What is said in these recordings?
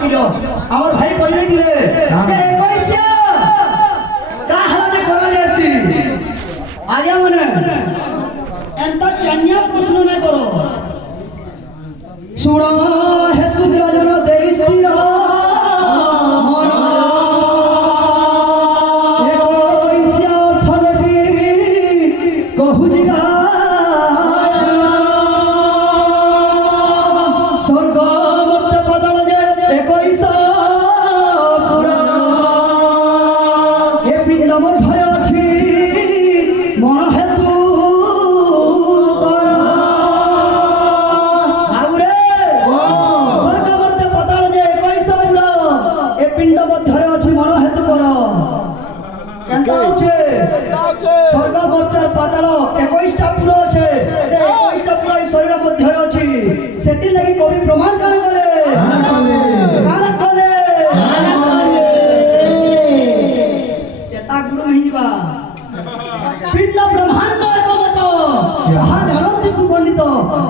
লাগিল আমার ভাই কইরে দিলে যে কইছা কা হালাতে করা যায়ছি আগে মনে এন্তা চানিয়া প্রশ্ন না করো শুনো হে সুজন দেইছি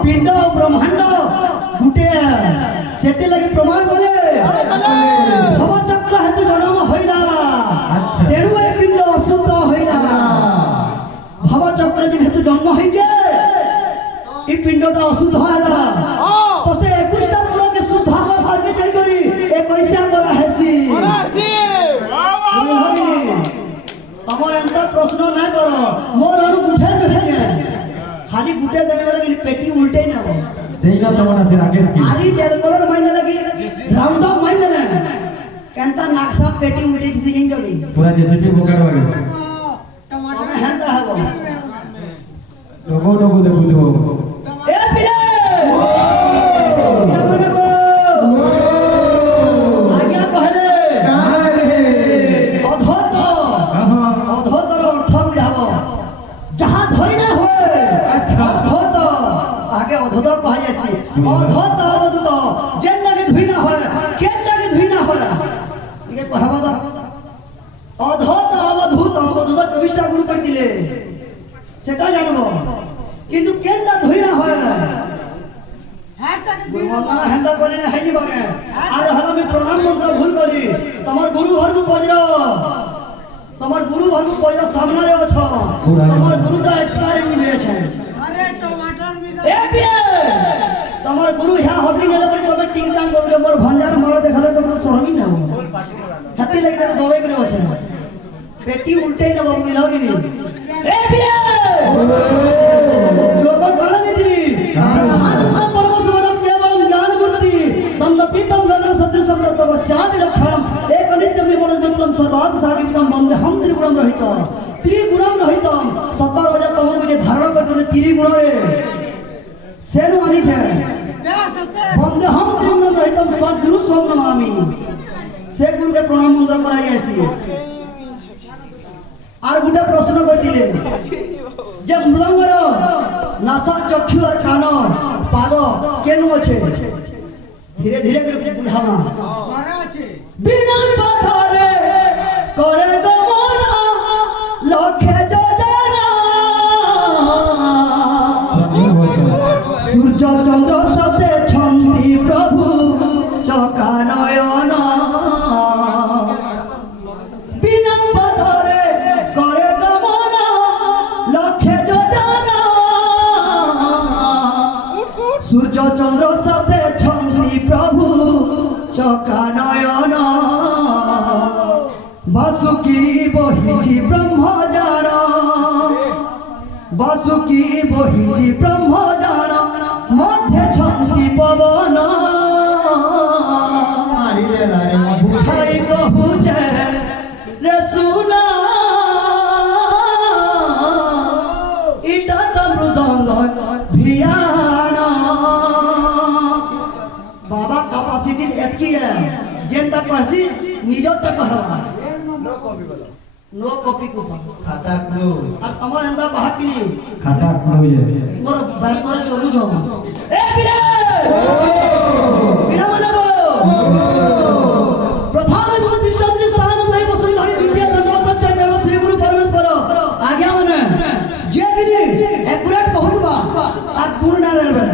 पिंड ब्रह्मांड गुटे सेते लगी प्रमाण कले भव चक्र हेतु जन्म होइला तेणु ए पिंड अशुद्ध होइला भव चक्र जे हेतु जन्म होइजे ई पिंडटा अशुद्ध होला तो से 21 टा पुरो के शुद्ध कर भाग्य जाई करी ए कैसा करा हेसी हमर अंतर प्रश्न ना करो मोर अनु गुठे बैठे खाली गुटे देने वाले पेटी उल्टे ना हो देगा तो मना से राकेश की आरी टेल कलर माइने लगी राउंड ऑफ माइने लगे केंता नाक्सा पेटी उल्टे किसी नहीं जोगी पूरा जेसीबी बोकर वाले टमाटर हेंदा हबो लोगो देखो दो ए पिले या मने को आज्ञा कहले कहां रे अधोत अधोतर अर्थ बुझाबो जहां धोई ना हो अधोत आगे अधोत कहा जासी अधोत अवधूत जेन्ना के धुई ना होय केन्ना के धुई ना होय ये कहबा द अधोत अवधूत अवधूत 24 टा गुरु कर दिले सेटा जानबो किंतु केन्ना धुई ना होय हाटा के धुई ना हेंदा बोले ना हाइनी बागे आर हम में प्रणाम मंत्र भूल गली तमर गुरु घर को पजरो तमर गुरु घर को पजरो सामने रे अछ तमर गुरु तो एक्सपायरिंग में छै अरे टमाटर में ए पिए तमर गुरु यहां हदरी नेले पड़ी तबे टिंग टांग करे मोर भंजार मार देखले तो शर्मी ना हो हत्ती लगे तो दबे करे छै पेटी उल्टे न बाबू मिलाओगे नहीं ए पिए लोग गला देती हम परम सुवरम केवल ज्ञान मूर्ति तम पीतम गगन सदृशम तपस्यादि रक्षम एक नित्य विमलम सर्वाद सागितम वंदे हम त्रिगुणम रहित त्रिगुणम रहितम 17,000 तमको जे धारण करते त्रिगुण रे सेनु आनी छे वंदे हम त्रिगुणम रहितम सद्गुरु स्वम नमामि से गुरु के प्रणाम मंत्र कराई आसी आर गुटे प्रश्न कर दिले जे मृदंगर नासा चक्षु और कान पाद केनु अछि धीरे धीरे कर बुझावा बिना बाधारे करे गमना लखे जोजना सूर्य चंद्र सते छंती प्रभु चका नयन बिना बाधारे करे गमना लखे जोजना सूर्य चंद्र सते छंती प्रभु चका नयन बासुकी बहिची ब्रह्म जान बासुकी बहिची ब्रह्म जान मध्य छंती पवन बुझाई कहू रे सुना इटा मृदंग भियान बाबा कैपेसिटी एतकी है जेनटा कहसी निजटा कहवा नो कॉपी को खाता क्लो और तमर अंदा बाहर की नहीं खाता क्लो ये मोर बैक करे चलू जो ए बिले बिना मानबो प्रथम प्रतिष्ठान स्थान नहीं वसुंधरी द्वितीय दंडवत चक्रव श्री गुरु परमेश्वर आज्ञा माने जे गिनी एक्यूरेट कहतबा आ गुण ना रहबे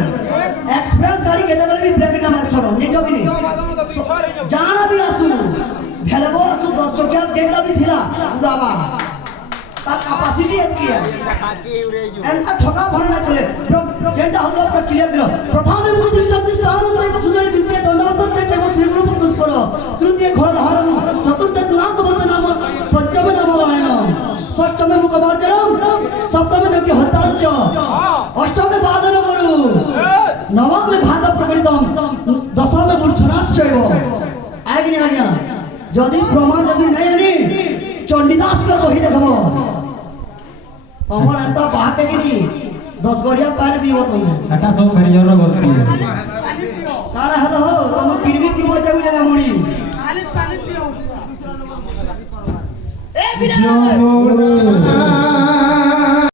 एक्सप्रेस गाड़ी केते बेले भी ब्रेक ना मार छोड़ो नहीं जो गिनी जाना भी आसू भेलबो आसू 10 टकिया डेटा भी थिला दाबा ता कैपेसिटी एतकी है एंता ठका भरे ना चले डेटा हो जाओ क्लियर करो प्रथमे मुझे चतुर्थ स्थान तक सुंदर द्वितीय दंडवत तक श्री गुरु पुष्पर तृतीय घोड़ धारण चतुर्थ दुरांग वंदनाम पंचम नमो वायनम षष्ठमे मुखमार्जनम सप्तमे यज्ञ हतांच अष्टमे वादन गुरु नवमे घात प्रकटितम दशमे मूर्छनाश्चैव आज्ञा आज्ञा यदि प्रमाण यदि नहीं आनी चंडीदास के कहि देखबो तमर एता बापे कि 10 गड़िया पार भी होत नहीं एटा सब हरिजन गलती है काना हलो हो तुम किरबी किरबो जाऊ जगा मणि ए बिना